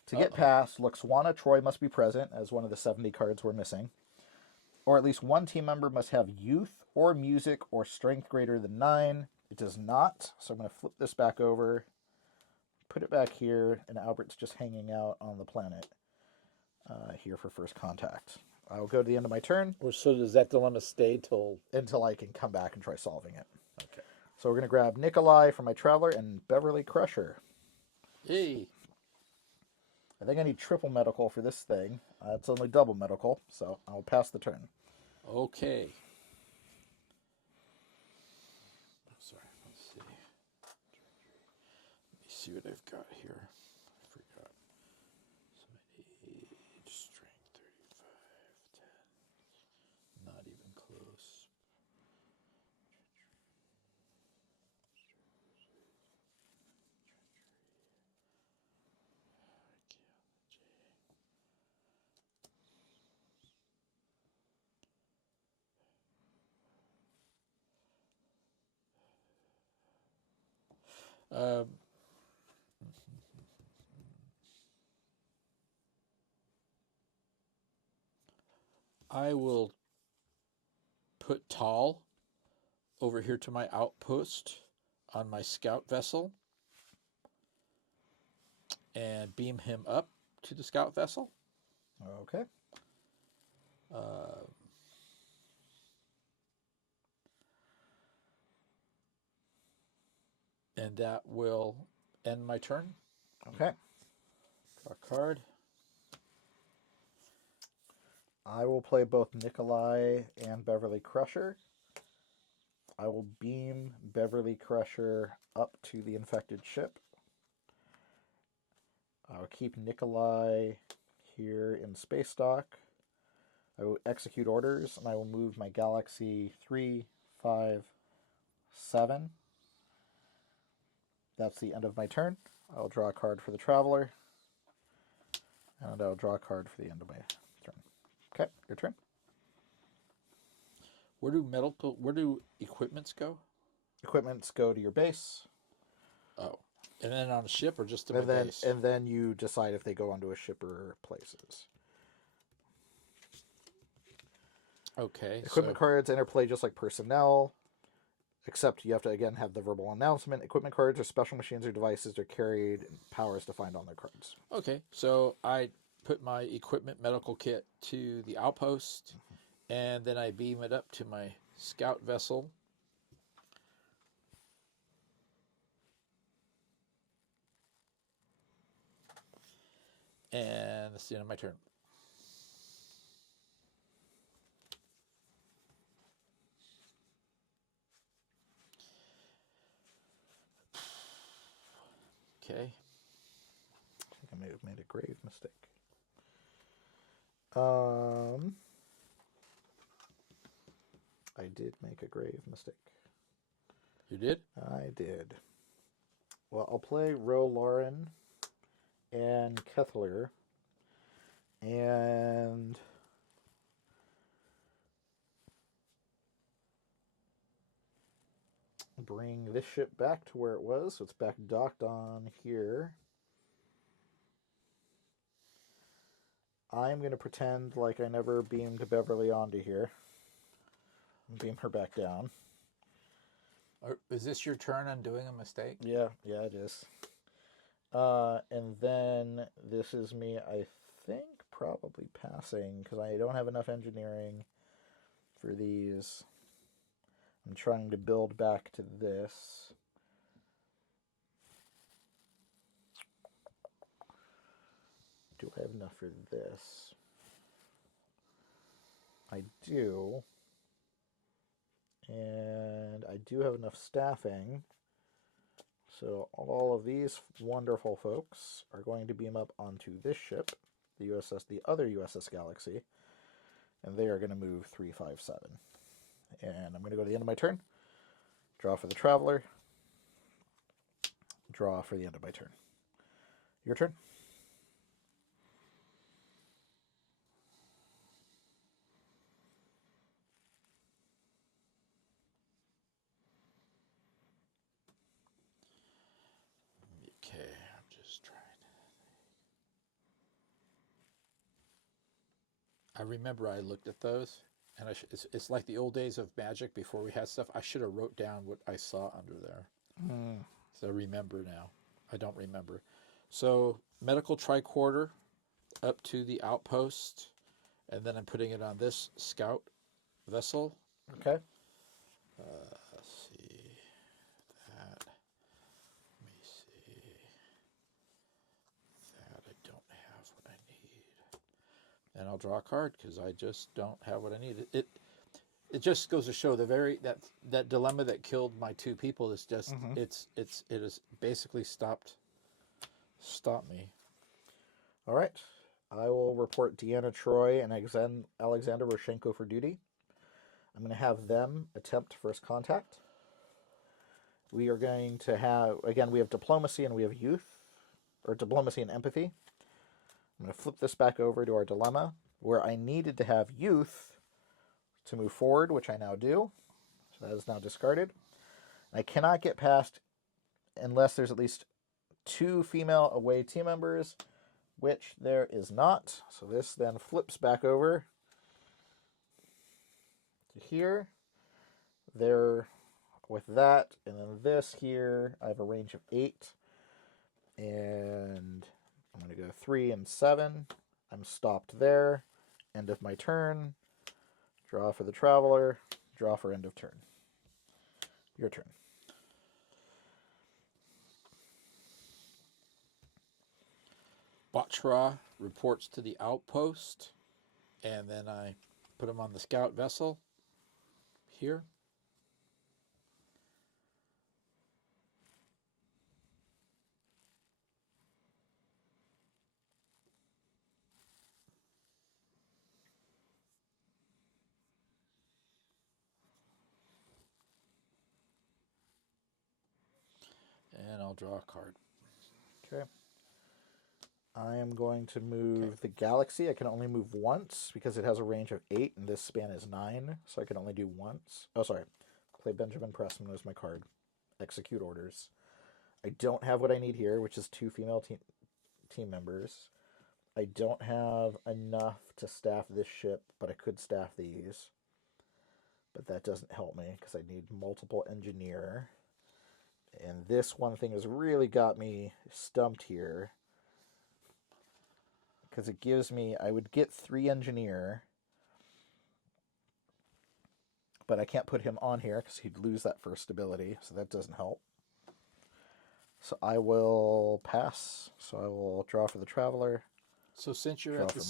To get past, Luxwana Troy must be present, as one of the 70 cards we're missing. Or at least one team member must have youth or music or strength greater than 9. It does not, so I'm going to flip this back over, put it back here, and Albert's just hanging out on the planet here for first contact. I'll go to the end of my turn. So does that dilemma stay till... Until I can come back and try solving it. Okay. So we're going to grab Nikolai from my Traveler and Beverly Crusher. Hey. I think I need triple medical for this thing. It's only double medical, so I'll pass the turn. Okay. Sorry, let's see. Let me see what I've got here. I forgot. So age, strength 35, 10. Not even close. I will put Tall over here to my outpost on my scout vessel and beam him up to the scout vessel. Okay. And that will end my turn. Okay. Draw a card. I will play both Nikolai and Beverly Crusher. I will beam Beverly Crusher up to the infected ship. I'll keep Nikolai here in space dock. I will execute orders, and I will move my Galaxy 3, 5, 7. That's the end of my turn. I'll draw a card for the Traveler, and I'll draw a card for the end of my turn. Okay, your turn. Where do equipments go? Equipments go to your base. Oh, and then on a ship or just to my base? And then you decide if they go onto a ship or places. Okay. Equipment cards interplay just like personnel, except you have to again have the verbal announcement. Equipment cards are special machines or devices they're carried and powers defined on their cards. Okay, so I put my equipment medical kit to the outpost, and then I beam it up to my scout vessel. And that's the end of my turn. Okay. I think I may have made a grave mistake. I did make a grave mistake. You did? I did. Well, I'll play Ro Lauren and Kethler, and bring this ship back to where it was. So it's back docked on here. I'm going to pretend like I never beamed Beverly onto here. And beam her back down. Is this your turn on doing a mistake? Yeah, it is. And then this is me, I think, probably passing, because I don't have enough engineering for these. I'm trying to build back to this. Do I have enough for this? I do. And I do have enough staffing. So all of these wonderful folks are going to beam up onto this ship, the other USS Galaxy, and they are going to move 357. And I'm going to go to the end of my turn, draw for the Traveler, draw for the end of my turn. Your turn. Okay, I'm just trying. I remember I looked at those, and it's like the old days of Magic before we had stuff. I should have wrote down what I saw under there. So I remember now. I don't remember. So medical tricorder up to the outpost, and then I'm putting it on this scout vessel. Okay. Let's see that. Let me see that. I don't have what I need, and I'll draw a card because I just don't have what I need. It just goes to show that dilemma that killed my two people is just it has basically stopped me. All right. I will report Deanna Troy and Alexander Roshenko for duty. I'm going to have them attempt first contact. We are going to have, again, we have diplomacy and we have youth, or diplomacy and empathy. I'm going to flip this back over to our dilemma, where I needed to have youth to move forward, which I now do. So that is now discarded. I cannot get past unless there's at least 2 female away team members, which there is not. So this then flips back over to here. There with that, and then this here, I have a range of 8. And I'm going to go 3 and 7. I'm stopped there. End of my turn. Draw for the Traveler. Draw for end of turn. Your turn. Batra reports to the outpost, and then I put him on the scout vessel here. And I'll draw a card. Okay. I am going to move the Galaxy. I can only move once because it has a range of 8 and this span is 9, so I can only do once. Oh, sorry. Play Benjamin Pressman as my card. Execute orders. I don't have what I need here, which is 2 female team members. I don't have enough to staff this ship, but I could staff these. But that doesn't help me because I need multiple engineer. And this one thing has really got me stumped here. Because it gives me, I would get 3 engineer, but I can't put him on here because he'd lose that first ability, so that doesn't help. So I will pass. So I will draw for the Traveler. So since you're at the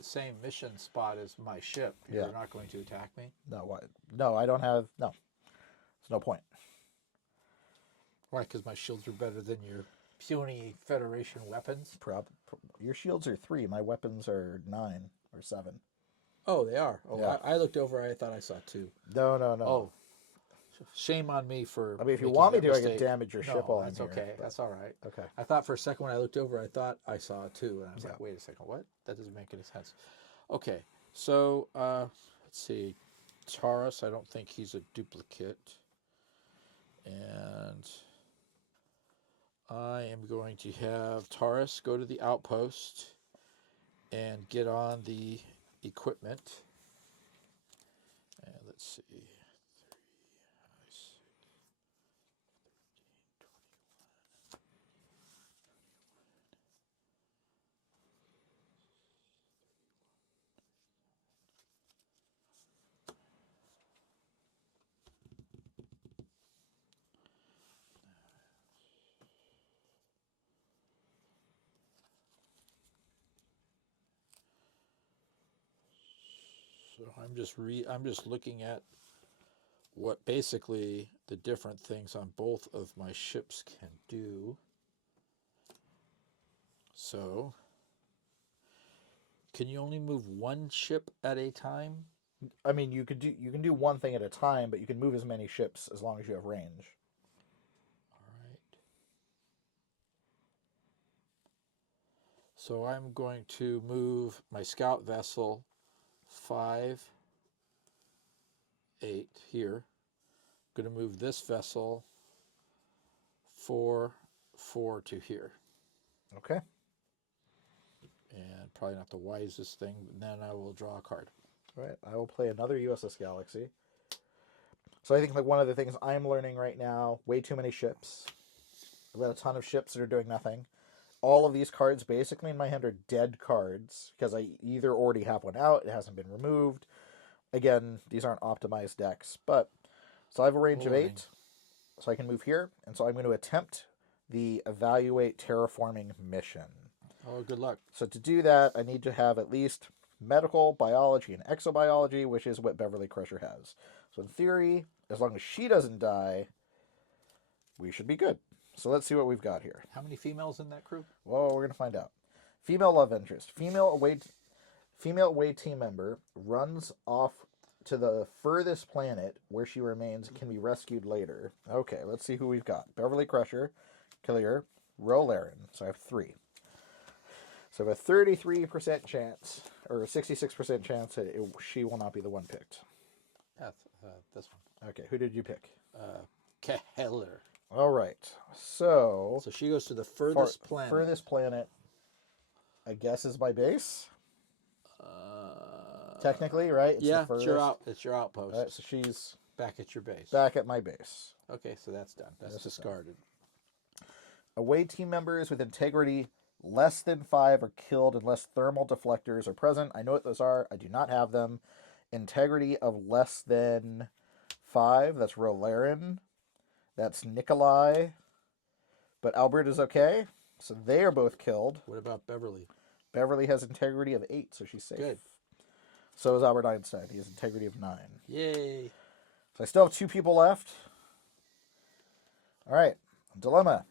same mission spot as my ship, you're not going to attack me? No, I don't have, no. There's no point. Why? Because my shields are better than your puny Federation weapons? Your shields are 3. My weapons are 9 or 7. Oh, they are. Oh, yeah. I looked over. I thought I saw 2. No. Oh, shame on me for. I mean, if you want me to, mistake. I can damage your ship while I'm here. That's okay. That's all right. Okay. I thought for a second when I looked over, I thought I saw 2, and I was like, wait a second, what? That doesn't make any sense. Okay, so let's see. Taurus, I don't think he's a duplicate. And I am going to have Taurus go to the outpost and get on the equipment. And let's see. 3, 6, 13, 21. So I'm just looking at what basically the different things on both of my ships can do. So, can you only move one ship at a time? I mean, you can do one thing at a time, but you can move as many ships as long as you have range. All right. So I'm going to move my scout vessel 5, 8 here. I'm going to move this vessel 4, 4 to here. Okay. And probably not the wisest thing, but then I will draw a card. All right. I will play another USS Galaxy. So I think like one of the things I'm learning right now, way too many ships. I've got a ton of ships that are doing nothing. All of these cards basically in my hand are dead cards because I either already have one out, it hasn't been removed. Again, these aren't optimized decks, but so I have a range of 8, so I can move here, and so I'm going to attempt the evaluate terraforming mission. Oh, good luck. So to do that, I need to have at least medical, biology, and exobiology, which is what Beverly Crusher has. So in theory, as long as she doesn't die, we should be good. So let's see what we've got here. How many females in that crew? Well, we're going to find out. Female love interest. Female away team member runs off to the furthest planet where she remains, can be rescued later. Okay, let's see who we've got. Beverly Crusher, Killier, Rolaren. So I have 3. So I have a 33% chance, or a 66% chance that she will not be the one picked. This one. Okay, who did you pick? Keller. All right. So she goes to the furthest planet. Furthest planet, I guess, is my base. Technically, right? It's it's your outpost. All right, so she's back at your base. Back at my base. Okay, so that's done. That's discarded. Away team members with integrity less than 5 are killed unless thermal deflectors are present. I know what those are. I do not have them. Integrity of less than 5. That's Rolaren. That's Nikolai. But Albert is okay. So they are both killed. What about Beverly? Beverly has integrity of 8, so she's safe. Good. So is Albert Einstein. He has integrity of 9. Yay. So I still have 2 people left. All right. Dilemma.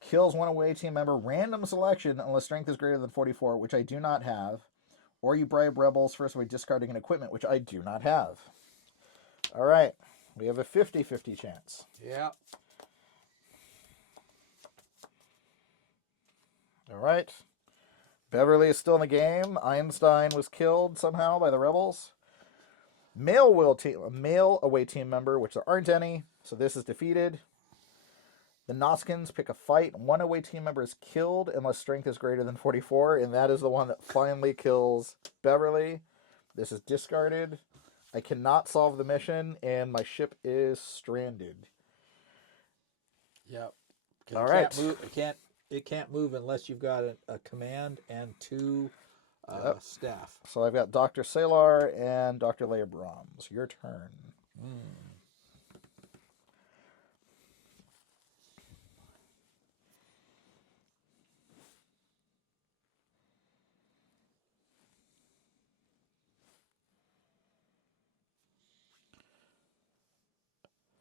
Kills one away team member. Random selection unless strength is greater than 44, which I do not have. Or you bribe rebels first by discarding an equipment, which I do not have. All right. We have a 50-50 chance. Yeah. All right. Beverly is still in the game. Einstein was killed somehow by the rebels. Male away team member, which there aren't any, so this is defeated. The Noskins pick a fight. One away team member is killed unless strength is greater than 44, and that is the one that finally kills Beverly. This is discarded. I cannot solve the mission, and my ship is stranded. Yep. All right. It can't move unless you've got a command and 2 staff. So I've got Dr. Salar and Dr. Leia Brahms. Your turn.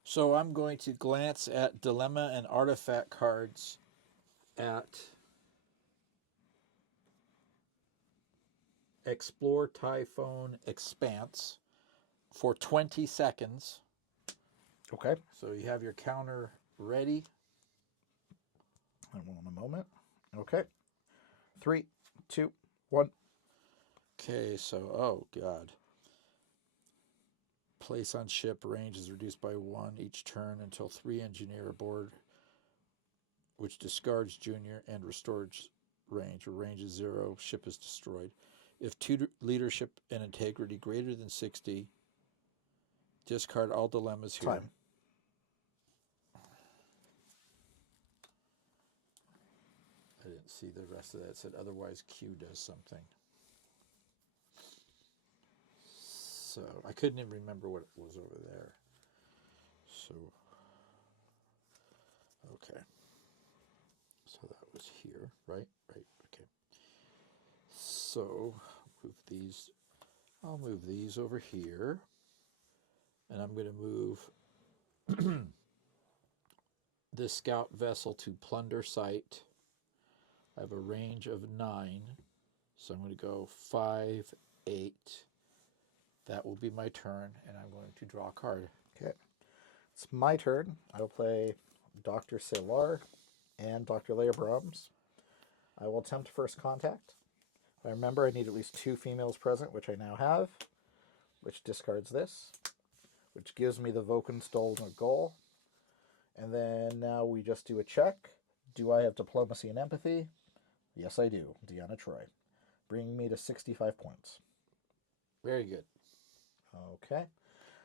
So I'm going to glance at dilemma and artifact cards at Explore Typhon Expanse for 20 seconds. Okay. So you have your counter ready. I will in a moment. Okay. 3, 2, 1. Okay, so, oh, God. Place on ship range is reduced by 1 each turn until 3 engineer aboard, which discards junior and restores range. Or range is 0, ship is destroyed. If 2 leadership and integrity greater than 60, discard all dilemmas here. Time. I didn't see the rest of that. It said otherwise Q does something. So I couldn't even remember what it was over there. So, okay. So that was here, right? Right, okay. So move these. I'll move these over here. And I'm going to move this scout vessel to plunder site. I have a range of 9, so I'm going to go 5, 8. That will be my turn, and I'm going to draw a card. Okay. It's my turn. I will play Dr. Salar and Dr. Leia Brahms. I will attempt first contact. I remember I need at least 2 females present, which I now have, which discards this, which gives me the Vulcan stolen goal. And then now we just do a check. Do I have diplomacy and empathy? Yes, I do. Deanna Troy. Bringing me to 65 points. Very good. Okay.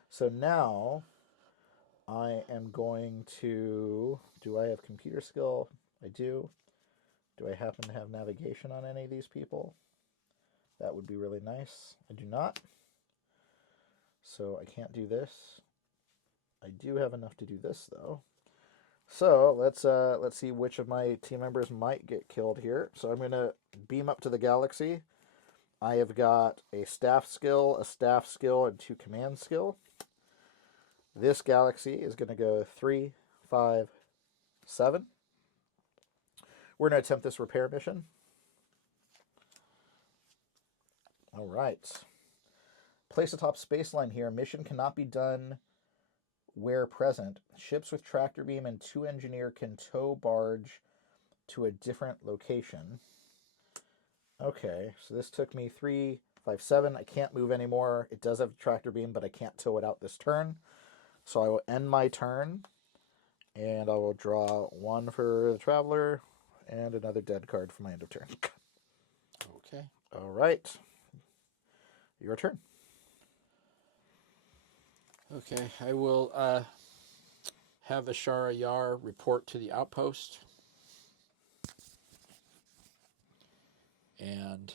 So now I am going to... Do I have computer skill? I do. Do I happen to have navigation on any of these people? That would be really nice. I do not. So I can't do this. I do have enough to do this, though. So let's see which of my team members might get killed here. So I'm going to beam up to the galaxy. I have got a staff skill, and 2 command skill. This galaxy is going to go 3, 5, 7. We're going to attempt this repair mission. All right. Place atop spaceline here. Mission cannot be done where present. Ships with tractor beam and 2 engineer can tow barge to a different location. Okay, so this took me 3, 5, 7. I can't move anymore. It does have a tractor beam, but I can't tow it out this turn. So I will end my turn, and I will draw 1 for the Traveler and another dead card for my end of turn. Okay. All right. Your turn. Okay, I will have Ashara Yar report to the outpost. And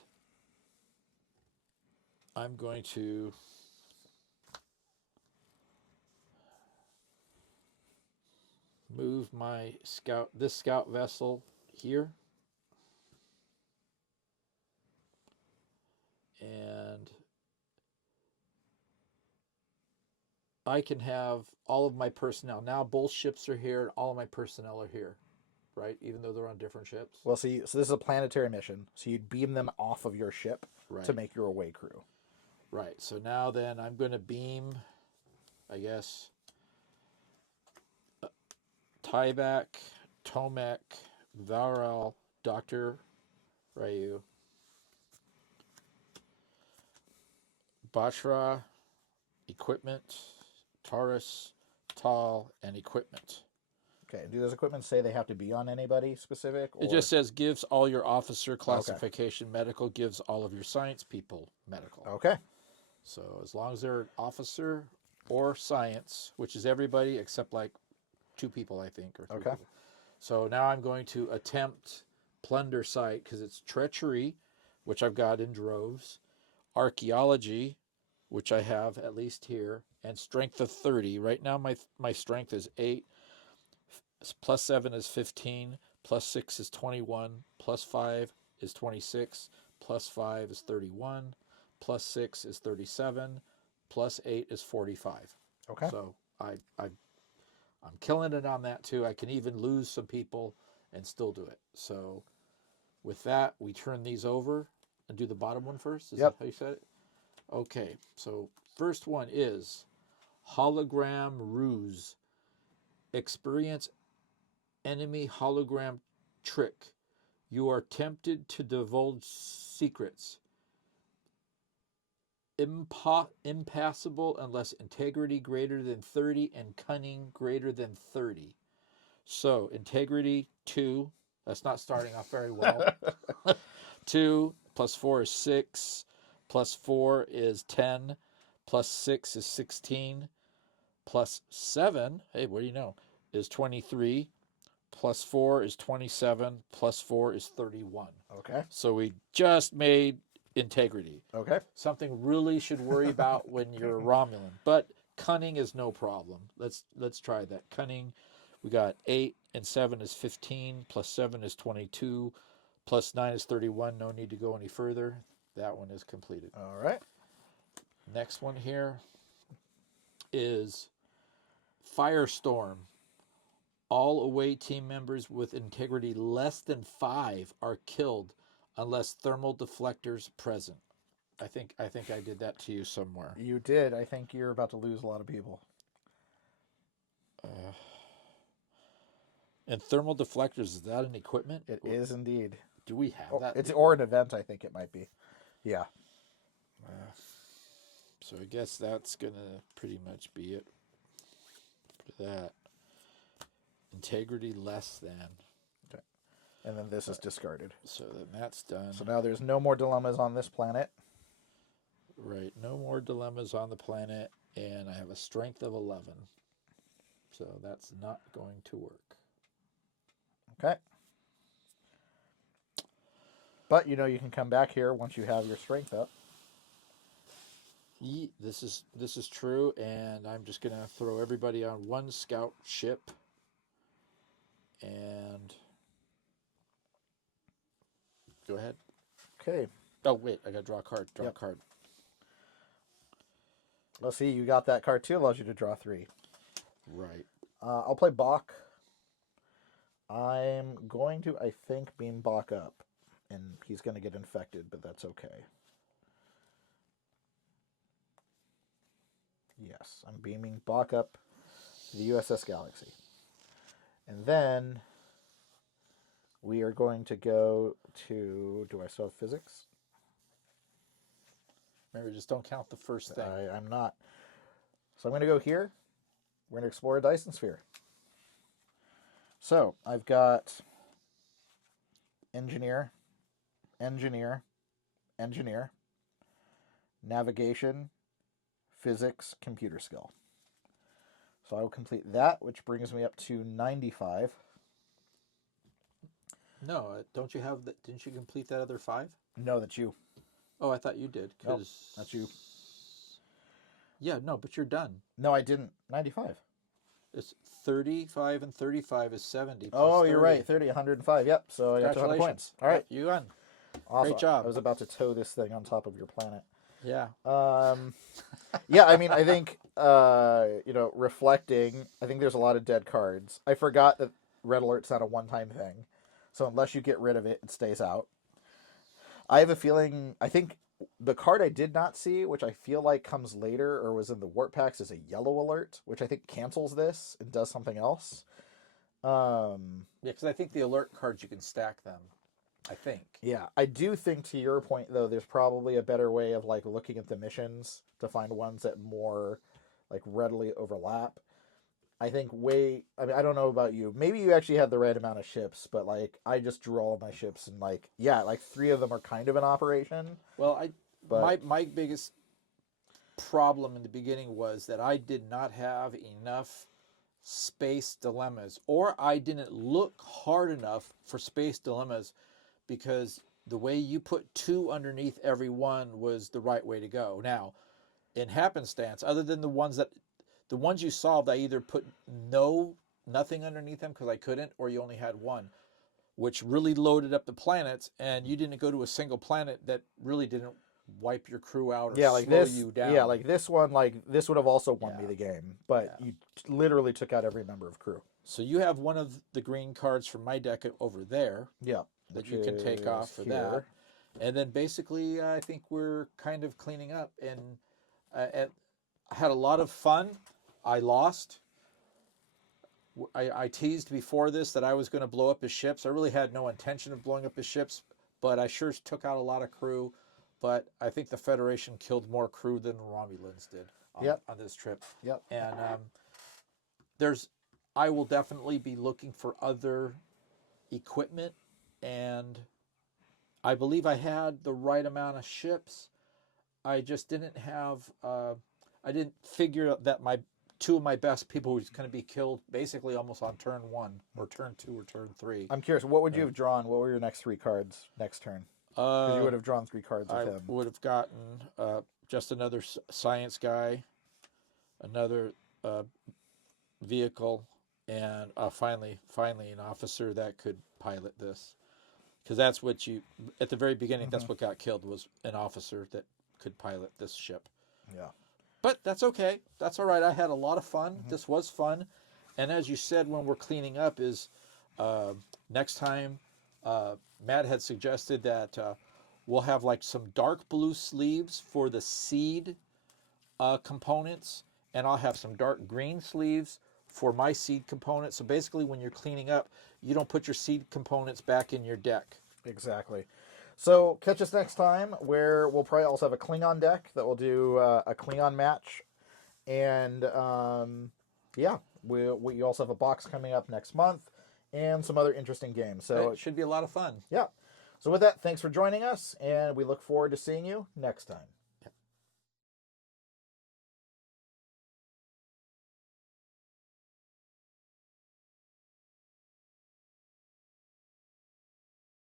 I'm going to move this scout vessel here. And I can have all of my personnel. Now both ships are here and all of my personnel are here, right? Even though they're on different ships. Well, so this is a planetary mission, so you'd beam them off of your ship to make your away crew. Right. So now then I'm going to beam, I guess, Tyvek, Tomek, Varel, Dr. Ryu, Bashra, equipment, Taurus, Tal, and equipment. Okay, do those equipment say they have to be on anybody specific? Or... It just says gives all your officer classification medical, gives all of your science people medical. Okay. So as long as they're officer or science, which is everybody except like 2 people, I think, or 3 people. So now I'm going to attempt plunder site because it's treachery, which I've got in droves, archaeology, which I have at least here, and strength of 30. Right now my strength is 8, plus 7 is 15, plus 6 is 21, plus 5 is 26, plus 5 is 31, plus 6 is 37, plus 8 is 45. Okay. So I'm killing it on that too. I can even lose some people and still do it. So with that, we turn these over and do the bottom one first. Is that how you said it? Okay. So first one is hologram ruse. Experience enemy hologram trick. You are tempted to divulge secrets. Impassable unless integrity greater than 30 and cunning greater than 30. So integrity 2. That's not starting off very well. 2 plus 4 is 6. Plus 4 is 10. Plus 6 is 16. Plus 7, hey, what do you know, is 23. Plus 4 is 27. Plus 4 is 31. Okay. So we just made integrity. Okay. Something really should worry about when you're a Romulan. But cunning is no problem. Let's try that. Cunning, we got 8 and 7 is 15, plus 7 is 22, plus 9 is 31. No need to go any further. That one is completed. All right. Next one here is Firestorm. All away team members with integrity less than 5 are killed unless thermal deflectors present. I think I did that to you somewhere. You did. I think you're about to lose a lot of people. And thermal deflectors, is that an equipment? It is indeed. Do we have that? It's or an event, I think it might be. Yeah. So I guess that's going to pretty much be it for that. Integrity less than. Okay. And then this is discarded. So then that's done. So now there's no more dilemmas on this planet. Right. No more dilemmas on the planet. And I have a strength of 11. So that's not going to work. Okay. But you know you can come back here once you have your strength up. This is true, and I'm just gonna throw everybody on one scout ship. And go ahead. Okay. Oh wait, I gotta draw a card. Draw a card. Let's see, you got that card too. Allows you to draw 3. Right. I'll play Bach. I'm going to, I think, beam Bach up. And he's going to get infected, but that's okay. Yes, I'm beaming Bach up to the USS Galaxy. And then we are going to go to, do I still have physics? Remember, just don't count the first thing. I'm not. So I'm going to go here. We're going to explore a Dyson sphere. So I've got engineer, navigation, physics, computer skill. So I will complete that, which brings me up to 95. No, don't you have that? Didn't you complete that other 5? No, that's you. Oh, I thought you did. Nope, that's you. Yeah, no, but you're done. No, I didn't. 95. It's 35 and 35 is 70. Oh, you're 30. right. 30, 105. Yep. So I got 200 points. All right. You won. Awesome. Great job. I was about to tow this thing on top of your planet. Yeah. Yeah, I mean, I think, reflecting, I think there's a lot of dead cards. I forgot that Red Alert's not a one-time thing. So unless you get rid of it, it stays out. I have a feeling, I think the card I did not see, which I feel like comes later or was in the Warp Packs, is a Yellow Alert, which I think cancels this and does something else. Yeah, because I think the alert cards, you can stack them. I think. Yeah, I do think, to your point, though, there's probably a better way of like looking at the missions to find ones that more like readily overlap. I think I mean, I don't know about you. Maybe you actually had the right amount of ships, but like I just drew all of my ships and like 3 of them are kind of in operation. Well, my biggest problem in the beginning was that I did not have enough space dilemmas, or I didn't look hard enough for space dilemmas, because the way you put 2 underneath every one was the right way to go. Now, in happenstance, other than the ones you solved, I either put nothing underneath them because I couldn't, or you only had 1, which really loaded up the planets, and you didn't go to a single planet that really didn't wipe your crew out or slow you down. Yeah, like this one, like this would have also won me the game, but you literally took out every member of crew. So you have one of the green cards from my deck over there. Yeah. That you can take off for that. And then basically, I think we're kind of cleaning up. And I had a lot of fun. I lost. I teased before this that I was going to blow up his ships. I really had no intention of blowing up his ships, but I sure took out a lot of crew. But I think the Federation killed more crew than the Romulans did on this trip. Yep. And I will definitely be looking for other equipment. And I believe I had the right amount of ships. I just didn't have, I didn't figure that 2 of my best people was going to be killed basically almost on turn 1 or turn 2 or turn 3. I'm curious, what would you have drawn? What were your next 3 cards next turn? Because you would have drawn 3 cards with him. I would have gotten just another science guy, another vehicle, and finally an officer that could pilot this. Because that's what at the very beginning, that's what got killed, was an officer that could pilot this ship. Yeah. But that's okay. That's all right. I had a lot of fun. This was fun. And as you said, when we're cleaning up, is next time, Matt had suggested that we'll have like some dark blue sleeves for the seed components, and I'll have some dark green sleeves for my seed components. So basically, when you're cleaning up, you don't put your seed components back in your deck. Exactly. So catch us next time, where we'll probably also have a Klingon deck that will do a Klingon match, and yeah, we also have a box coming up next month, and some other interesting games. So It should be a lot of fun. yeah. So with that, thanks for joining us, and we look forward to seeing you next time.